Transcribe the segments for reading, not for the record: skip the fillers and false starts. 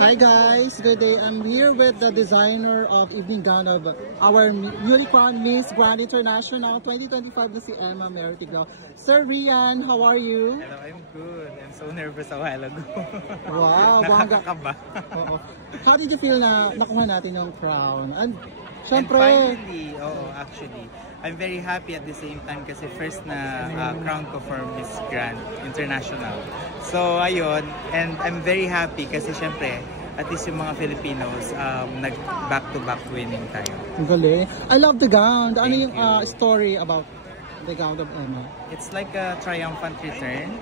Hi guys, good day. I'm here with the designer of evening gown of our newly crowned Miss Grand International 2025 na si Emma Meritiglao. Sir Rian, how are you? Hello, I'm good. I'm so nervous a while ago. Wow, nakakakaba. How did you feel na nakuha natin yung crown? And syempre, and finally, actually, I'm very happy at the same time kasi first na crown ko for Miss Grand International. So, ayun, and I'm very happy kasi syempre, at least yung mga Filipinos, nag back-to-back winning tayo. ang galing. I love the gown. Ano yung story about the gown of Emma? It's like a triumphant return.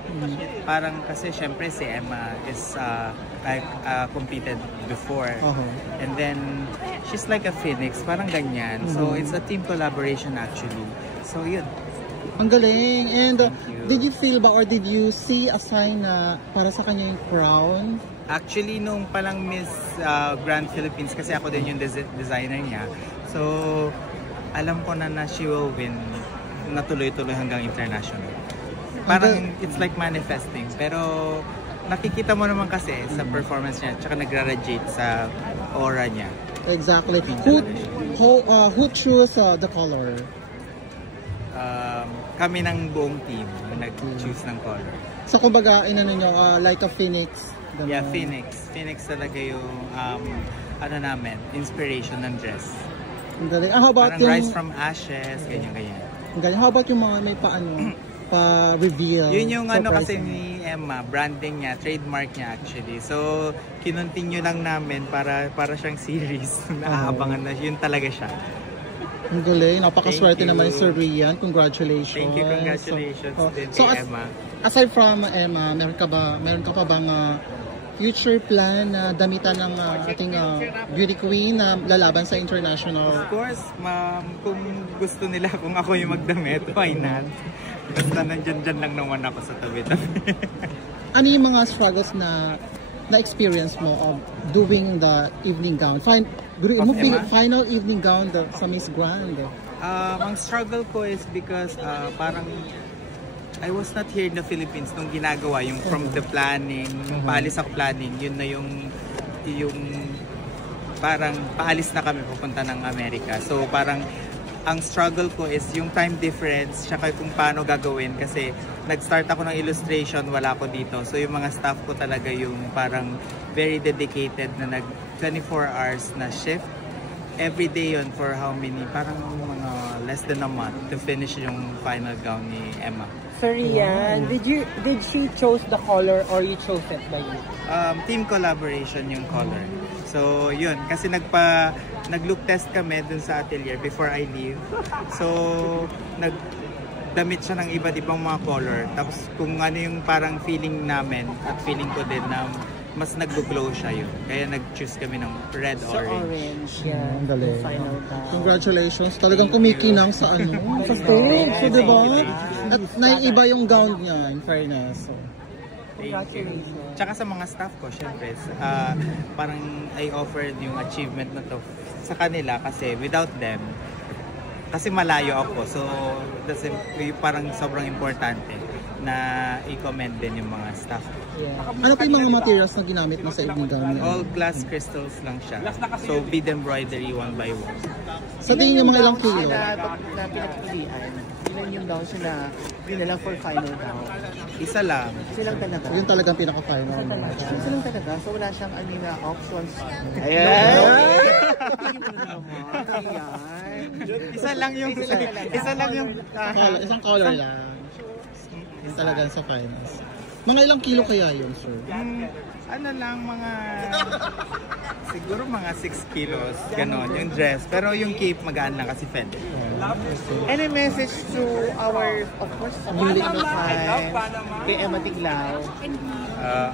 Parang kasi syempre si Emma is competed before. And then she's like a phoenix, parang ganyan. So it's a team collaboration actually. So yun. Ang galing. And did you feel ba or did you see a sign na para sa kanya yung crown? Actually, nung palang Miss Grand Philippines, kasi ako din yung designer niya. So, alam ko na she will win na tuloy-tuloy hanggang international. Parang it's like manifesting. Pero nakikita mo naman kasi sa performance niya, tsaka nagra-radiate sa aura niya. Exactly. Who chose the color? Kami ng buong team nag-choose ng color. So kumbaga, inano nyo, like a phoenix? Ganun. Yeah, phoenix. Phoenix talaga yung namin, inspiration ng dress. Ang galing. How about parang rise from ashes, ganyan-ganyan. Ang galing. How about yung mga may pa-reveal? Yun yung kasi ni Emma, branding niya, trademark niya actually. So, kinontinue lang namin para siyang series. Naaabangan na, yun talaga siya. Ang galing. Napakaswerte naman Sir Rian. Congratulations. Thank you. Congratulations din kay Emma. Aside from Emma, meron ka pa bang future plan na damitan ng ating beauty queen na lalaban sa international? Of course, ma'am. Kung gusto nila kung ako yung magdamit, why not? Basta nandyan lang naman ako sa tabi-tabi. Ano yung mga struggles na experience mo of doing the evening gown? Final evening gown sa Miss Grand. Ang struggle ko is because parang I was not here in the Philippines nung ginagawa yung from the planning, yung paalis ako planning, yun na yung parang paalis na kami pupunta ng Amerika. So parang ang struggle ko is yung time difference tsaka kung paano gagawin kasi nag-start ako ng illustration, wala ako dito. So yung mga staff ko talaga yung parang very dedicated na nag 24 hours na shift. Every day yun for how many? Parang mga less than a month to finish yung final gown ni Emma. Sir Rian, did she chose the color or you chose it by you? Team collaboration yung color. So yun, kasi nag-look test kami dun sa atelier before I leave. So nagdamit siya ng iba't ibang mga color. Tapos kung ano yung parang feeling namin at feeling ko din na mas nag-glow siya yun. Kaya nag-choose kami ng red orange. Yeah. Ang galing. Final gown. Congratulations. Talagang kumikinang sa sa stage. So, diba? At naiiba yung gown niya, in fairness. So. Congratulations. Tsaka sa mga staff ko, syempre, parang I offered yung achievement na to sa kanila kasi without them, kasi malayo ako. So, that's parang sobrang importante na i-commend din yung mga staff. Yeah. Ano pa yung mga materials na ginamit mo sa evening gown niya? All glass crystals lang siya. So, bead embroidery one by one. Sa tingin yung mga ilang kilo? Na pinagpilian, ilan yung gown siya na lang for final gown? Isa lang. Silang talaga? Yun talagang pinaka-final. Silang talaga? So wala siyang na options? Ayan! Isa lang yung Isang color lang. Yun talagang sa finals. Mga ilang kilo kaya yun, sir? Ano lang, siguro mga 6 kilos, gano'n, yung dress. Pero yung cape magaan lang kasi fed. Any message to our, of course, newly fans, kay Emma Tiglao?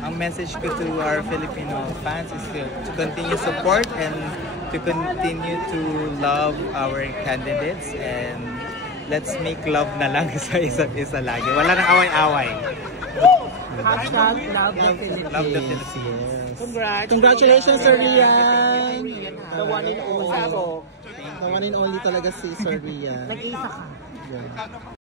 Ang message ko to our Filipino fans is to continue support and to continue to love our candidates and let's make love na lang sa isa't isa lagi. Wala nang away-away. Hashtag love the Philippines. Love the Philippines. Congratulations, Sir Rian! The one and only. The one and only talaga si Sir Rian. Nag-isa ka. Yeah.